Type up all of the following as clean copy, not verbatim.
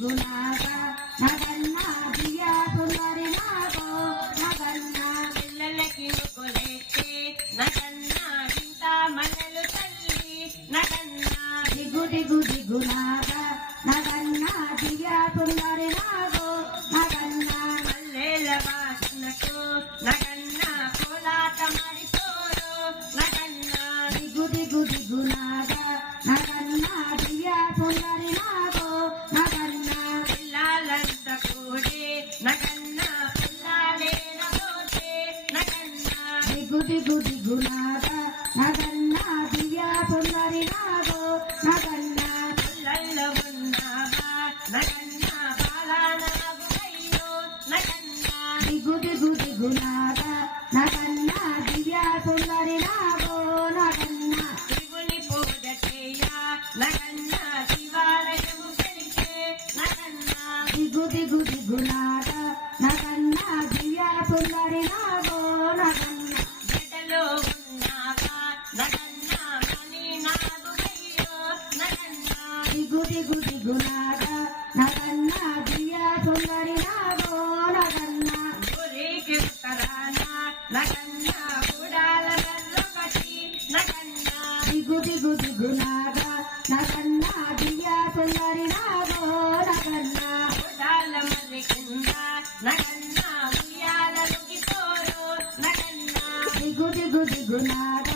గుణాక నగన్న దివ్య సుందరి నాగో నగన్న పిల్లలకి ముగ్గులెట్టి నగన్న ఇంత మల్లెలు తల్లి నగన్న దిగు దిగు దిగునాక నగన్న దివ్య సుందరి నాగో నగన్న మల్లెల వాసనకు నగన్న కోలాట మరిపోరు నగన్న దిగు దిగు దిగునాక నగన్న దివ్య సుందరి నాగో నగన్న పిల్లలంత కూడి నగన్న పుల్లాలేరబోతే నగన్న దిగు దిగు దిగునాక నగన్న దివ్య సుందరి నాగో నగన్న పుల్లల్లో ఉన్నావా నగన్న బాలానగురయ్యో నగన్న దిగు దిగు దిగునాక నగన్న దివ్య సుందరి నాగో నగన్న శివుని పూజ చేయ నగన్న శివాలయము పెరిగే నగన్న దిగు దిగు దిగునాక నగన్న దివ్య సుందరి నాగో నగన్న జడలో ఉన్నావా నగన్న మణి నాగురయ్యో నగన్న దిగు దిగు దిగునాక నగన్న దివ్య సుందరి నాగో నగన్న ఊరికి ఉత్తరాన నగన్న గుడాల నల్లొకటి నగన్న దిగు దిగు దిగునాక నగన్న దివ్య సుందరి నాగో నగన్న గుడాల మర్రి కింద నగన్న ఉయ్యాలలోకి తోరు నగన్న దిగు దిగు దిగునాక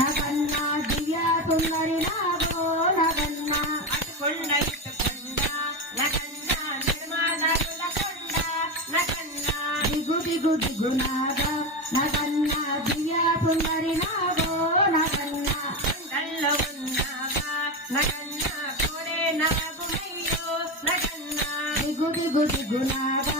నగన్న దివ్య సుందరి నాగో నగన్న అటుకొండ ఇటుకొండ నగన్న నిర్మాణకుల కొండ నగన్న దిగు దిగు దిగునాక నగన్న దివ్య సుందరి నాగో నగన్న కొండల్లో ఉన్నావా నగన్న కోడే నాగుమయ్యో నగన్న దిగు దిగు దిగునాక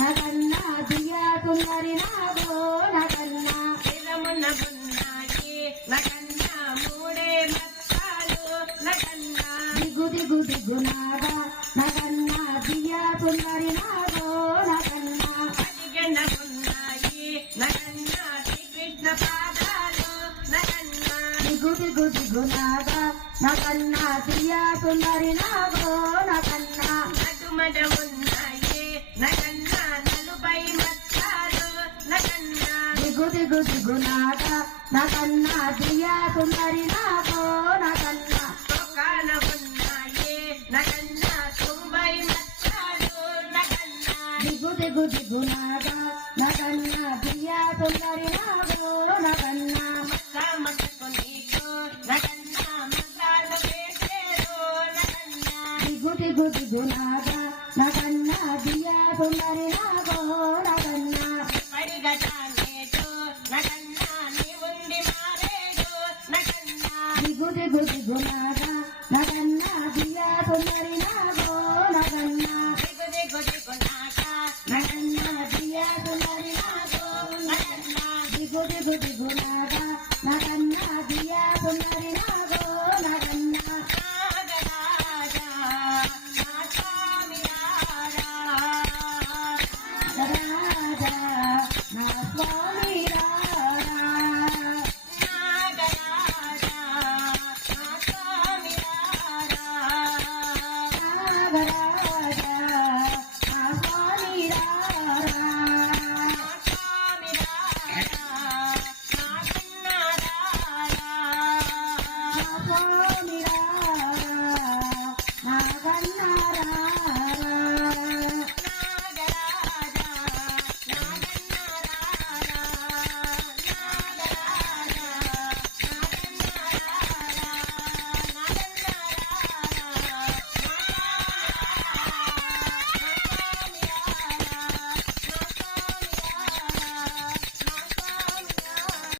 నగన్న దివ్య సుందరి నాగో నగన్న శిరమున ఉన్నాయి నగన్న మూడే మత్తాలు నగన్న దిగు దిగు దిగునాక నగన్న దివ్య సుందరి నాగో నగన్న అడిగన ఉన్నాయి నగన్న శ్రీకృష్ణ పాదాలు నగన్న దిగు దిగు దిగునాక నగన్న దివ్య సుందరి నాగో నగన్న నటుమడ ఉన్నాయి నగన్న నలుబై మత్తాలు నగన్న దిగు దిగు దిగునాక నగన్న దివ్య సుందరి నాగో నగన్న తొకాన ఉన్నాయి నగన్న తొంభై మత్తాలు నగన్న దిగు దిగు దిగునాక నగన్న దివ్య సుందరి నాగో నగన్న మక్కకు నీకు నగన్న మగ్గాలు వేసేరు నగన్న దిగు దిగు దిగునాక నగన్న దివ్య సుందరి నాగో నగన్న పరిగటాలేటు నగన్న నీ ఉండి మారేడు నగన్న దిగు దిగు దిగునాక నగన్న దివ్య సుందరి నాగో